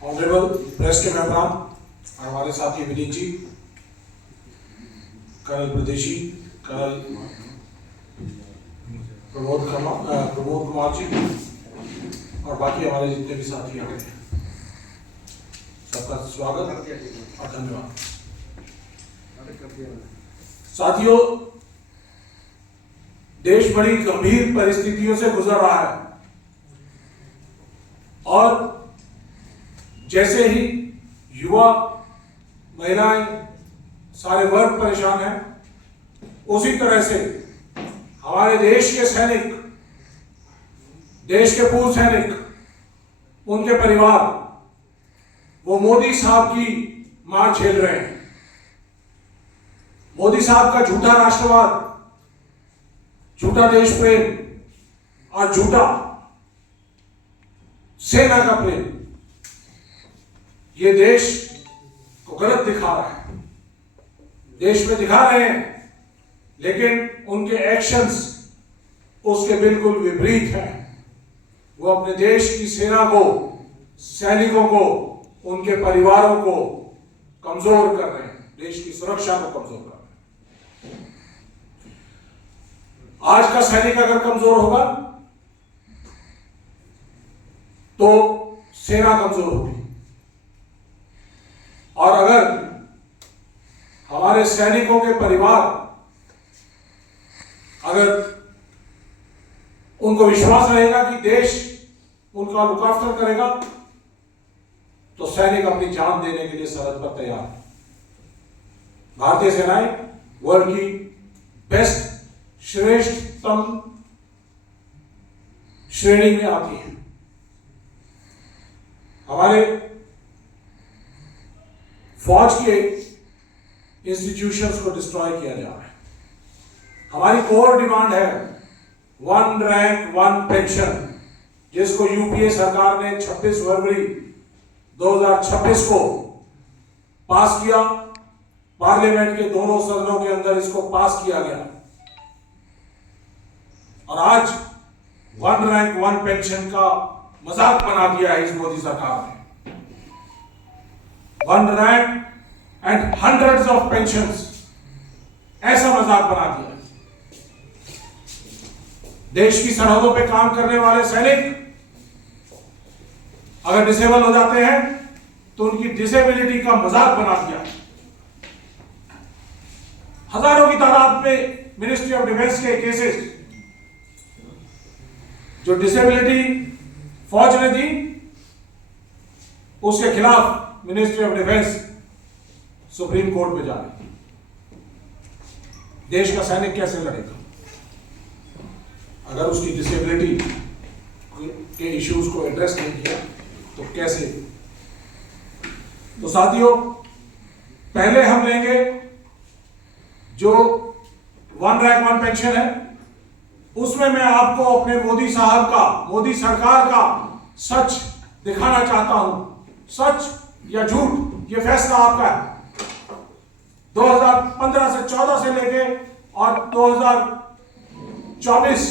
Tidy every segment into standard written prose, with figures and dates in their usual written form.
Honourable press के मेहमान, हमारे साथी विनीत जी, कर्नल प्रदेशी, कर्नल प्रमोद कुमार जी और बाकी हमारे जितने भी साथी आ गए, सबका स्वागत और धन्यवाद। साथियों, देश बड़ी गंभीर परिस्थितियों से गुजर रहा है और जैसे ही युवा, महिलाएं, सारे वर्ग परेशान हैं, उसी तरह से हमारे देश के सैनिक, देश के पूर्व सैनिक, उनके परिवार, वो मोदी साहब की मार झेल रहे हैं। मोदी साहब का झूठा राष्ट्रवाद, झूठा देश प्रेम और झूठा सेना का प्रेम, ये देश को गलत दिखा रहा है। देश में दिखा रहे हैं, लेकिन उनके एक्शंस उसके बिल्कुल विपरीत हैं। वो अपने देश की सेना को, सैनिकों को, उनके परिवारों को कमजोर कर रहे हैं, देश की सुरक्षा को कमजोर कर रहे हैं। आज का सैनिक अगर कमजोर होगा तो सेना कमजोर होगी, और अगर हमारे सैनिकों के परिवार, अगर उनको विश्वास रहेगा कि देश उनका लुक आफ्टर करेगा, तो सैनिक अपनी जान देने के लिए सरहद पर तैयार है। भारतीय सेनाएं वर्ल्ड की बेस्ट, श्रेष्ठतम श्रेणी में आती है। हमारे फौज के इंस्टीट्यूशंस को डिस्ट्रॉय किया जा रहा है। हमारी कोर डिमांड है 1 रैंक 1 पेंशन, जिसको यूपीए सरकार ने 26 फरवरी 2026 को पास किया। पार्लियामेंट के दोनों सदनों के अंदर इसको पास किया गया और आज 1 रैंक 1 पेंशन का मजाक बना दिया है इस मोदी सरकार ने। 1 rank and hundreds of pensions, ऐसा मजाक बना दिया। देश की सरहदों पे काम करने वाले सैनिक अगर डिसेबल हो जाते हैं तो उनकी डिसेबिलिटी का मजाक बना दिया। हजारों की तादाद में मिनिस्ट्री ऑफ डिफेंस के केसेस जो डिसेबिलिटी फौज ने दी, उसके खिलाफ ministry of defence supreme court में जा रही। देश का सैनिक कैसे लड़ेगा अगर उसकी डिसेबिलिटी के इश्यूज को एड्रेस नहीं किया तो कैसे? तो साथियों, पहले हम लेंगे जो 1 रैंक 1 पेंशन है, उसमें मैं आपको अपने मोदी साहब का, मोदी सरकार का सच दिखाना चाहता हूं। सच या झूठ, ये फैसला आपका है। 2015 से 14 से लेके और 2024,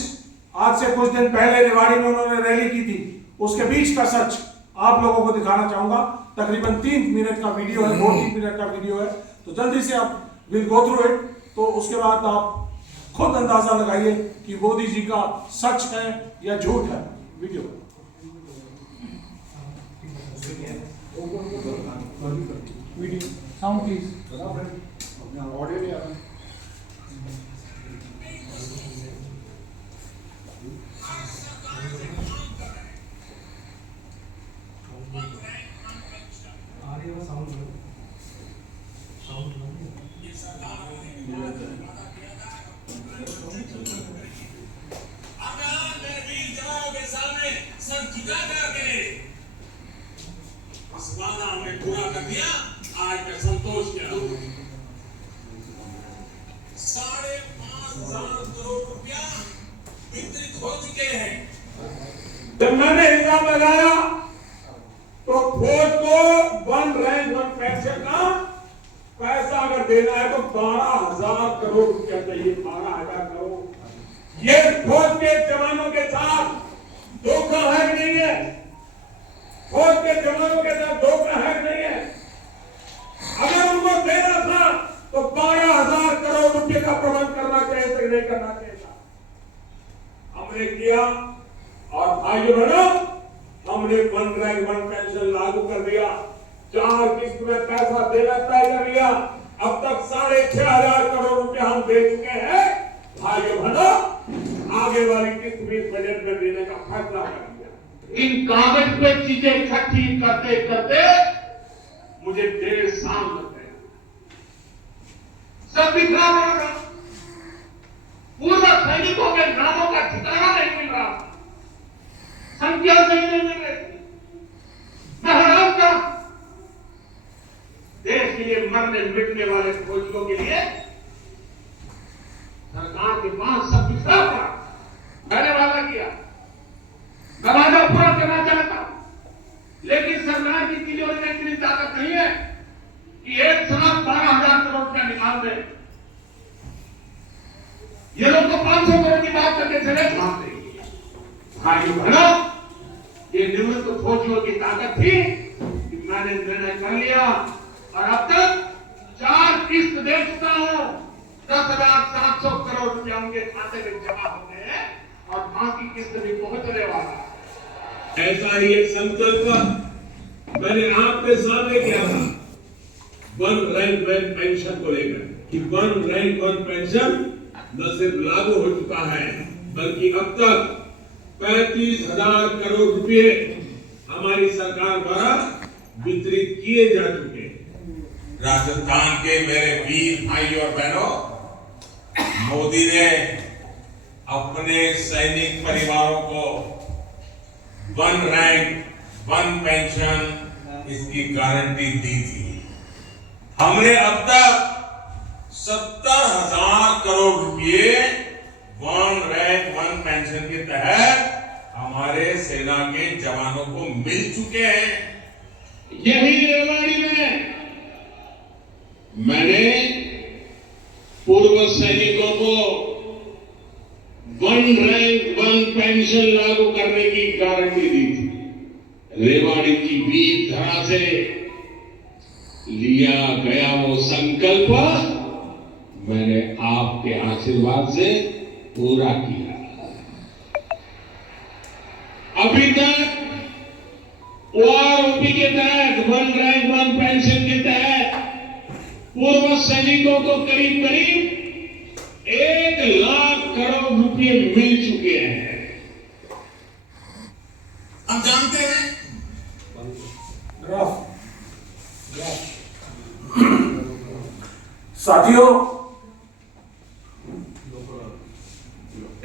आज से कुछ दिन पहले रेवाड़ी में उन्होंने रैली की थी, उसके बीच का सच आप लोगों को दिखाना चाहूंगा। तकरीबन 3 मिनट का वीडियो है, 2-3 मिनट का वीडियो है, तो जल्दी से आप विल गो थ्रू इट। तो उसके बाद आप खुद अंदाजा लगाइए कि मोदी जी का सच है या झूठ है। Video sound please. ऑडियो नहीं आ रहा। वादा हमने पूरा कर दिया, आज मैं संतोष किया। 5,500 करोड़ रुपया वितरित हो चुके हैं। जब मैंने हिसाब लगाया तो फौज को 1 रैंक 1 पेंशन का पैसा अगर देना है तो 12,000 करोड़ रुपया चाहिए। 12,000 करोड़। ये फौज के जवानों के साथ धोखा है कि नहीं है? फौज के जवानों के साथ धोखा है कि नहीं है? अगर उनको देना था तो 12,000 करोड़ रुपए का प्रबंध करना चाहिए था, नहीं करना चाहिए था। हमने किया और भाइयों बहनों, हमने वन रैंक वन पेंशन लागू कर दिया। 4 किस्त में पैसा देना तय कर लिया। अब तक 6,500 करोड़ रुपए हम दे चुके हैं। भाइयों बहनों, आगे वाली किस्त भी इस बजट में देने का फैसला कर लिया। इन कागज पे चीजें इकट्ठी करते करते मुझे 1.5 साल लग गए। सब बिखरा पड़ा था। पूर्व सैनिकों के नामों का ठिकाना नहीं मिल रहा था, संख्या सही नहीं मिल रही थी। मैं हैरान था। देश के लिए मरने मिटने वाले फौजियों के लिए सरकार के पास सब बिखरा पड़ा। मैंने वादा किया, मैं वादा पूरा करना चाहता हूं, लेकिन सरकार की तिजोरी में इतनी ताकत नहीं है कि एक साथ 12,000 करोड़ रुपया निकाल दे। ये लोग तो 500 करोड़ की बात करके चले जाते। भाई बहनों, ये निवृत्त फौजियों की ताकत थी कि मैंने निर्णय कर लिया और अब तक 4 किस्त दे चुका हूं। 10,700 करोड़ रुपया उनके खाते में जमा हो गए हैं और बाकी किस्त भी पहुंचने वाला है। ऐसा ही एक संकल्प मैंने आपके सामने किया था वन रैंक वन पेंशन को लेकर कि वन रैंक वन पेंशन न सिर्फ लागू हो चुका है, बल्कि अब तक 35,000 करोड़ रुपए हमारी सरकार द्वारा वितरित किए जा चुके हैं। राजस्थान के मेरे वीर भाई और बहनों, मोदी ने अपने सैनिक परिवारों को वन रैंक वन पेंशन इसकी गारंटी दी थी। हमने अब तक 70,000 करोड़ रुपए वन रैंक वन पेंशन के तहत हमारे सेना के जवानों को मिल चुके हैं। यही रेवाड़ी में मैंने पूर्व सैनिकों को वन रैंक वन पेंशन लागू करने की गारंटी दी थी। रेवाड़ी की वीर धरा से लिया गया वो संकल्प मैंने आपके आशीर्वाद से पूरा किया। अभी तक ओआरओपी के तहत वन रैंक वन पेंशन के तहत पूर्व सैनिकों को करीब करीब 1,00,000 करोड़ रुपए मिल चुके हैं। हम जानते हैं साथियों,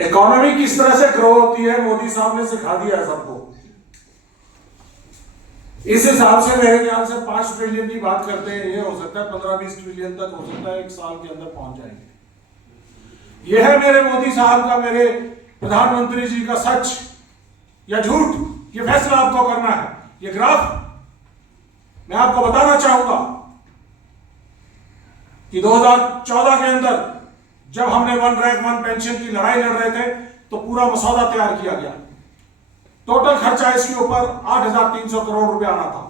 इकोनॉमी किस तरह से ग्रो होती है मोदी साहब ने सिखा दिया है सबको। इस हिसाब से मेरे ख्याल से 5 ट्रिलियन की बात करते हैं, ये हो सकता है 15-20 ट्रिलियन तक हो सकता है, 1 साल के अंदर पहुंच जाएंगे। यह है मेरे मोदी साहब का, मेरे प्रधानमंत्री जी का सच या झूठ, ये फैसला आपको करना है। ये ग्राफ मैं आपको बताना चाहूंगा कि 2014 के अंदर जब हमने वन रैंक वन पेंशन की लड़ाई लड़ रहे थे तो पूरा मसौदा तैयार किया गया। टोटल खर्चा इसके ऊपर 8,300 करोड़ रुपए आना था।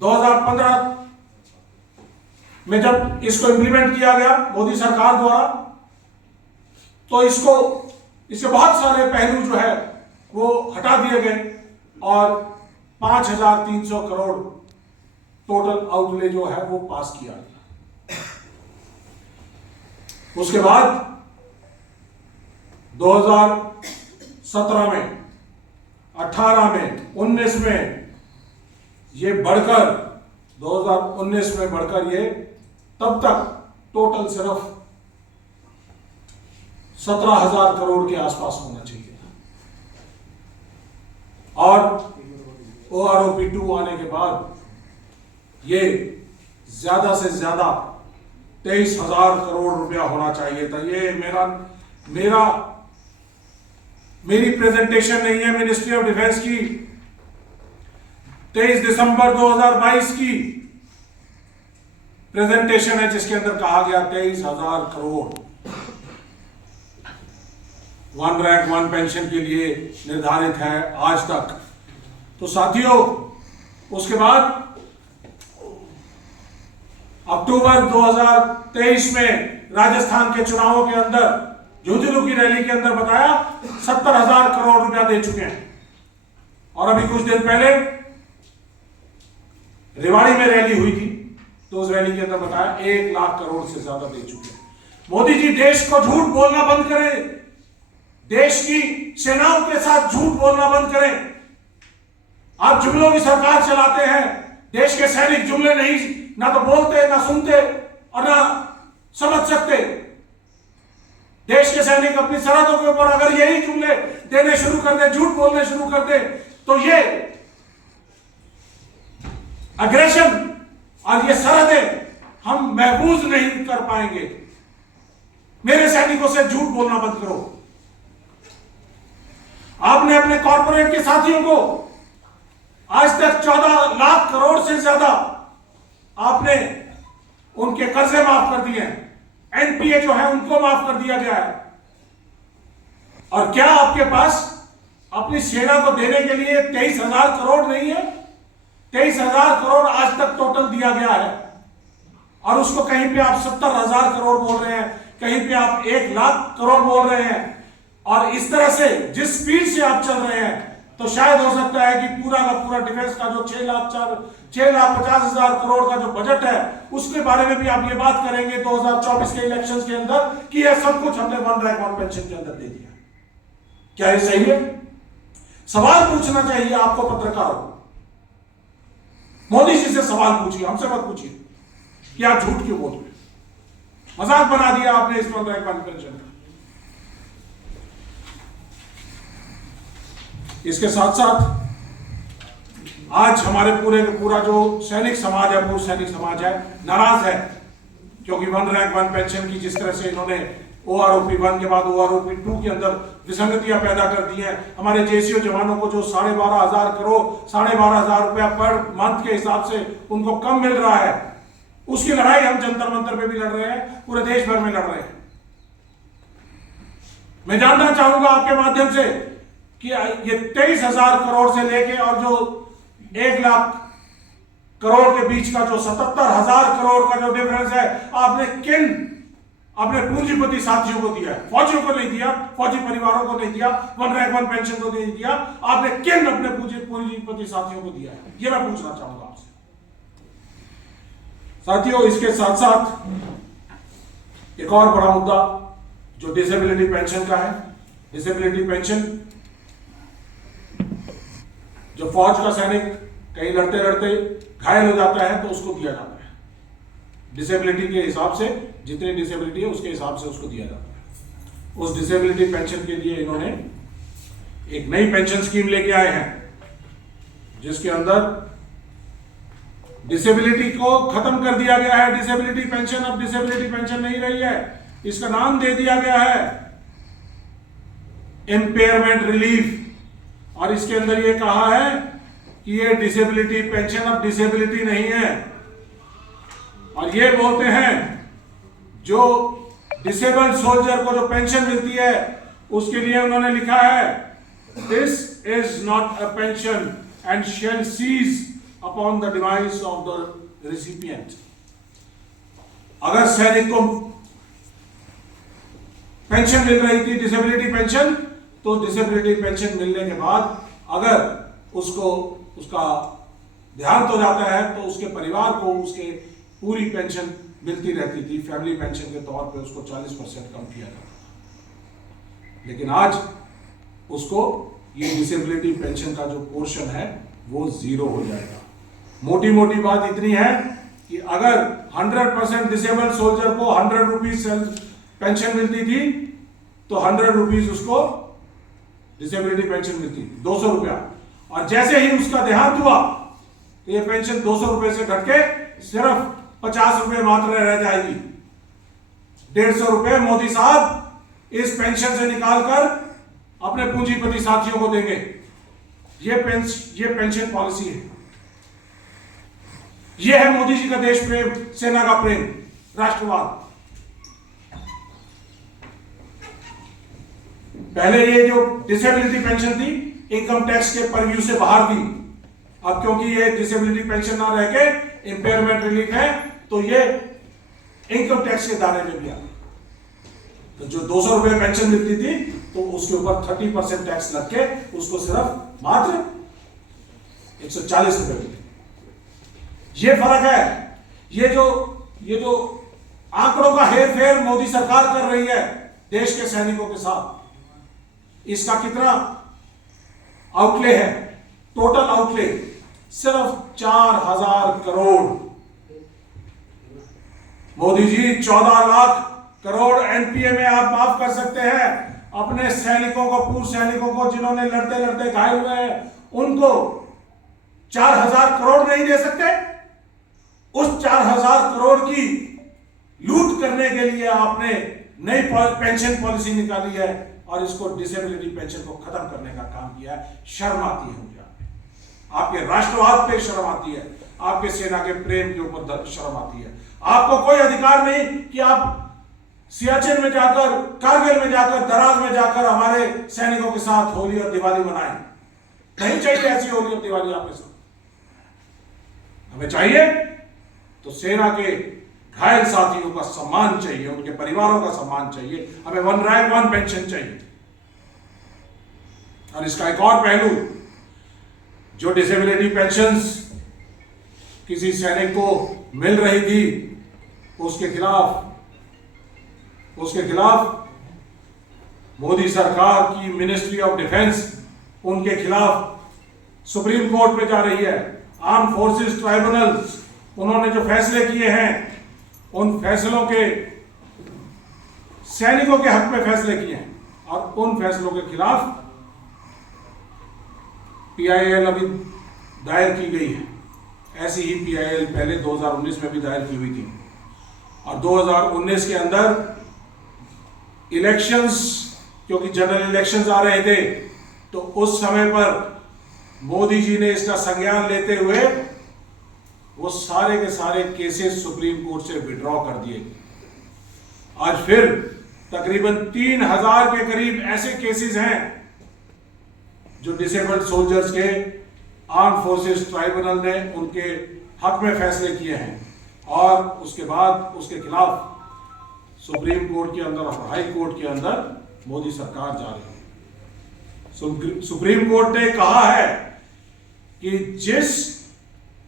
2015 में जब इसको इंप्लीमेंट किया गया मोदी सरकार द्वारा, तो इसके बहुत सारे पहलू जो है वो हटा दिए गए और 5,300 करोड़ टोटल आउटले जो है वो पास किया गया। उसके बाद 2017 में, 18 में, 19 में ये बढ़कर 2019 में बढ़कर ये तब तक टोटल सिर्फ 17,000 करोड़ के आसपास होना चाहिए था। और ओआरओपी 2 आने के बाद ये ज्यादा से ज्यादा 23,000 करोड़ रुपया होना चाहिए था। ये मेरी प्रेजेंटेशन नहीं है, मिनिस्ट्री ऑफ डिफेंस की 23 दिसंबर 2022 की प्रेजेंटेशन है, जिसके अंदर कहा गया 23,000 crore one rank one pension के लिए निर्धारित है आज तक। तो साथियों, उसके बाद अक्टूबर 2023 में राजस्थान के चुनावों के अंदर झुंझुनू की रैली के अंदर बताया 70,000 करोड़ रुपया दे चुके हैं। और अभी कुछ दिन पहले रेवाड़ी में रैली हुई थी, तो उस रैली के अंदर बताया 1 लाख करोड़ से ज्यादा दे चुके हैं। मोदी जी देश को झूठ बोलना बंद करें, देश की सेनाओं के साथ झूठ बोलना बंद करें। आप जुमलों की सरकार चलाते हैं, देश के सैनिक जुमले नहीं ना तो बोलते ना सुनते और ना समझ सकते। देश के सैनिक अपनी सरहदों के ऊपर अगर यही जुमले देने शुरू कर दे, झूठ बोलने शुरू कर दे, तो ये अग्रेशन और ये सरहदें हम महफूज नहीं कर पाएंगे। मेरे सैनिकों से झूठ बोलना बंद करो। आपने अपने कॉर्पोरेट के साथियों को आज तक 14 लाख करोड़ से ज्यादा आपने उनके कर्जे माफ कर दिए हैं। एनपीए जो है उनको माफ कर दिया गया है। और क्या आपके पास अपनी सेना को देने के लिए 23,000 करोड़ नहीं है? 23,000 करोड़ आज तक टोटल दिया गया है और उसको कहीं पे आप 70,000 करोड़ बोल रहे हैं, कहीं पे आप 1 लाख करोड़ बोल रहे हैं। और इस तरह से जिस स्पीड से आप चल रहे हैं तो शायद हो सकता है कि पूरा का पूरा डिफेंस का जो 6,50,000 करोड़ का जो बजट है उसके बारे में भी आप ये बात करेंगे 2024 के इलेक्शंस के अंदर कि यह सब कुछ हमने वन रैंक वन पेंशन के अंदर दे दिया। क्या ये सही है? सवाल पूछना चाहिए आपको पत्रकारों को। मोदी जी से सवाल पूछिए, हमसे मत पूछिए कि आप झूठ क्यों बोल रहे हैं। मजाक बना दिया आपने इस वन रैंक वन पेंशन का। इसके साथ साथ आज हमारे पूरा जो सैनिक समाज है, पूर्व सैनिक समाज है, नाराज है क्योंकि वन रैंक वन पेंशन की जिस तरह से इन्होंने OROP 1 के बाद OROP 2 के अंदर विसंगतियां पैदा कर दी हैं। हमारे जेसीओ जवानों को जो 12,500 करोड़ 12,500 रुपया पर मंथ के हिसाब से उनको कम मिल रहा है, उसकी लड़ाई हम जंतर मंतर पे भी लड़ रहे हैं, पूरे देश भर में लड़ रहे हैं। मैं जानना चाहूंगा आपके माध्यम से कि ये 23,000 करोड़ से लेके और जो 1 लाख करोड़ के बीच का जो 77,000 करोड़ का जो डिफरेंस है, आपने किन अपने पूंजीपति साथियों को दिया है? फौजियों को नहीं दिया, फौजी परिवारों को नहीं दिया, वन रैंक वन पेंशन को नहीं दिया। आपने किन अपने पूंजीपति साथियों को दिया है? ये मैं पूछना चाहूंगा आपसे। साथियों, इसके साथ साथ एक और बड़ा मुद्दा जो डिसेबिलिटी पेंशन का है। डिसेबिलिटी पेंशन जो फौज का सैनिक कहीं लड़ते लड़ते घायल हो जाता है तो उसको दिया जाता है। डिसेबिलिटी के हिसाब से, जितनी डिसेबिलिटी है उसके हिसाब से उसको दिया जाता है। उस डिसेबिलिटी पेंशन के लिए इन्होंने एक नई पेंशन स्कीम लेके आए हैं जिसके अंदर डिसेबिलिटी को खत्म कर दिया गया है। डिसेबिलिटी पेंशन अब डिसेबिलिटी पेंशन नहीं रही है, इसका नाम दे दिया गया है इम्पेयरमेंट रिलीफ। और इसके अंदर ये कहा है कि ये डिसेबिलिटी पेंशन अब डिसेबिलिटी नहीं है। और ये बोलते हैं जो डिसेबल्ड सोल्जर को जो पेंशन मिलती है उसके लिए उन्होंने लिखा है this is not a pension and shall cease upon the device of the recipient. अगर सैनिक को पेंशन मिल रही थी डिसेबिलिटी पेंशन, तो डिसेबिलिटी पेंशन मिलने के बाद अगर उसको उसका देहांत हो जाता है तो उसके परिवार को उसके पूरी पेंशन मिलती रहती थी। फैमिली पेंशन के तौर पे उसको 40% कम किया जाता था। लेकिन आज उसको ये डिसेबिलिटी पेंशन का जो पोर्शन है वो 0 हो जाएगा। मोटी मोटी बात इतनी है कि अगर 100% डिसेबल्ड सोल्जर को 100 रुपीज पेंशन मिलती थी तो 100 रुपीज उसको डिसेबिलिटी पेंशन मिलती थी, 200 रुपया। और जैसे ही उसका देहांत हुआ तो ये पेंशन 200 रुपए से घट के सिर्फ 50 रुपए मात्र रह जाएगी। 150 रुपए मोदी साहब इस पेंशन से निकालकर अपने पूंजीपति साथियों को देंगे। ये पेंशन पॉलिसी है। ये है मोदी जी का देश प्रेम, सेना का प्रेम, राष्ट्रवाद। पहले ये जो डिसेबिलिटी पेंशन थी इनकम टैक्स के परव्यू से बाहर थी। अब क्योंकि ये डिसेबिलिटी पेंशन ना रह के इंपेयरमेंट रिलीफ है, तो ये इनकम टैक्स के दायरे में भी आ, तो जो 200 रुपए पेंशन मिलती थी तो उसके ऊपर 30% टैक्स लग के उसको सिर्फ मात्र 140 रुपए मिलते। ये फर्क है। ये जो आंकड़ों का हेर फेर मोदी सरकार कर रही है देश के सैनिकों के साथ, इसका कितना आउटले है? टोटल आउटले सिर्फ 4000 करोड़। मोदी जी 14 लाख करोड़ एनपीए में आप माफ कर सकते हैं अपने सैनिकों को, पूर्व सैनिकों को जिन्होंने लड़ते लड़ते घायल हुए हैं, उनको 4000 करोड़ नहीं दे सकते? उस 4000 करोड़ की लूट करने के लिए आपने नई पेंशन पॉलिसी निकाली है और इसको डिसेबिलिटी पेंशन को खत्म करने का काम किया है। शर्म आती है मुझे आपके राष्ट्रवाद पे शर्म आती है, आपके सेना के प्रेम के ऊपर शर्म आती है। आपको कोई अधिकार नहीं कि आप सियाचिन में जाकर, कारगिल में जाकर, दराज में जाकर हमारे सैनिकों के साथ होली और दिवाली मनाएं। नहीं चाहिए ऐसी होली और दिवाली आपके साथ। हमें चाहिए तो सेना के घायल साथियों का सम्मान चाहिए, उनके परिवारों का सम्मान चाहिए। हमें 1 रैंक 1 पेंशन चाहिए। और इसका एक और पहलू, जो डिसेबिलिटी पेंशन्स किसी सैनिक को मिल रही थी उसके खिलाफ मोदी सरकार की मिनिस्ट्री ऑफ डिफेंस उनके खिलाफ सुप्रीम कोर्ट में जा रही है। आर्म फोर्सेस ट्राइब्यूनल्स उन्होंने जो फैसले किए हैं, उन फैसलों के सैनिकों के हक में फैसले किए हैं और उन फैसलों के खिलाफ पीआईएल अभी दायर की गई है। ऐसी ही पीआईएल पहले 2019 में भी दायर की हुई थी और 2019 के अंदर इलेक्शंस, क्योंकि जनरल इलेक्शंस आ रहे थे, तो उस समय पर मोदी जी ने इसका संज्ञान लेते हुए वो सारे के सारे केसेस सुप्रीम कोर्ट से विड्रॉ कर दिए। आज फिर तकरीबन 3000 के करीब ऐसे केसेस हैं जो डिसेबल्ड सोल्जर्स के आर्म फोर्सेस ट्राइब्यूनल ने उनके हक में फैसले किए हैं और उसके बाद उसके खिलाफ सुप्रीम कोर्ट के अंदर और हाई कोर्ट के अंदर मोदी सरकार जा रही है। सुप्रीम कोर्ट ने कहा है कि जिस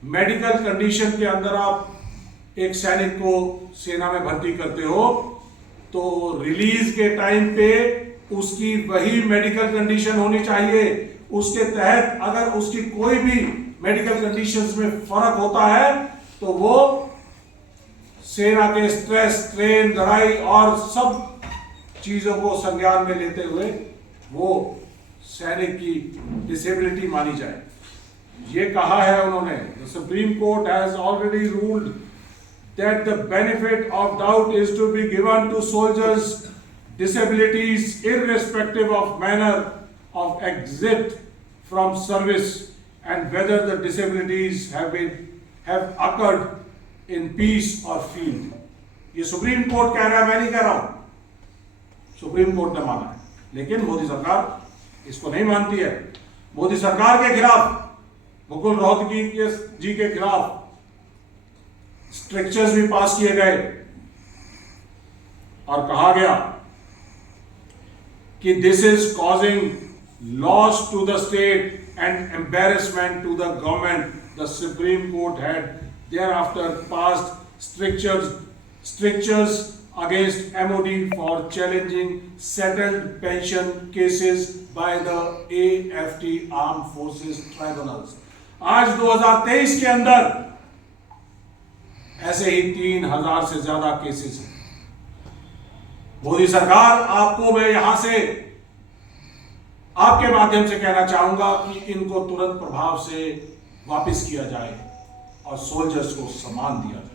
मेडिकल कंडीशन के अंदर आप एक सैनिक को सेना में भर्ती करते हो, तो रिलीज के टाइम पे उसकी वही मेडिकल कंडीशन होनी चाहिए। उसके तहत अगर उसकी कोई भी मेडिकल कंडीशंस में फर्क होता है तो वो सेना के स्ट्रेस, ट्रेन, लड़ाई और सब चीजों को संज्ञान में लेते हुए वो सैनिक की डिसेबिलिटी मानी जाए। ये कहा है उन्होंने, the Supreme Court has already ruled that the benefit of doubt is to be given to soldiers disabilities irrespective of manner of exit from service and whether the disabilities have occurred in peace or field। ये supreme court कह रहा है, मैं नहीं कह रहा हूं। Supreme court ने माना है, लेकिन मोदी सरकार इसको नहीं मानती है। मोदी सरकार के खिलाफ, मुकुल रोहतगी जी के खिलाफ स्ट्रिक्चर्स भी पास किए गए और कहा गया कि this is causing loss to the state and embarrassment to the government। The Supreme Court had thereafter passed strictures against MOD for challenging settled pension cases by the AFT Armed Forces Tribunals। आज 2023 के अंदर ऐसे ही 3000 से ज्यादा cases हैं। मोदी सरकार, आपको मैं यहां से आपके माध्यम से कहना चाहूंगा कि इनको तुरंत प्रभाव से वापस किया जाए और सोल्जर्स को सम्मान दिया जाए।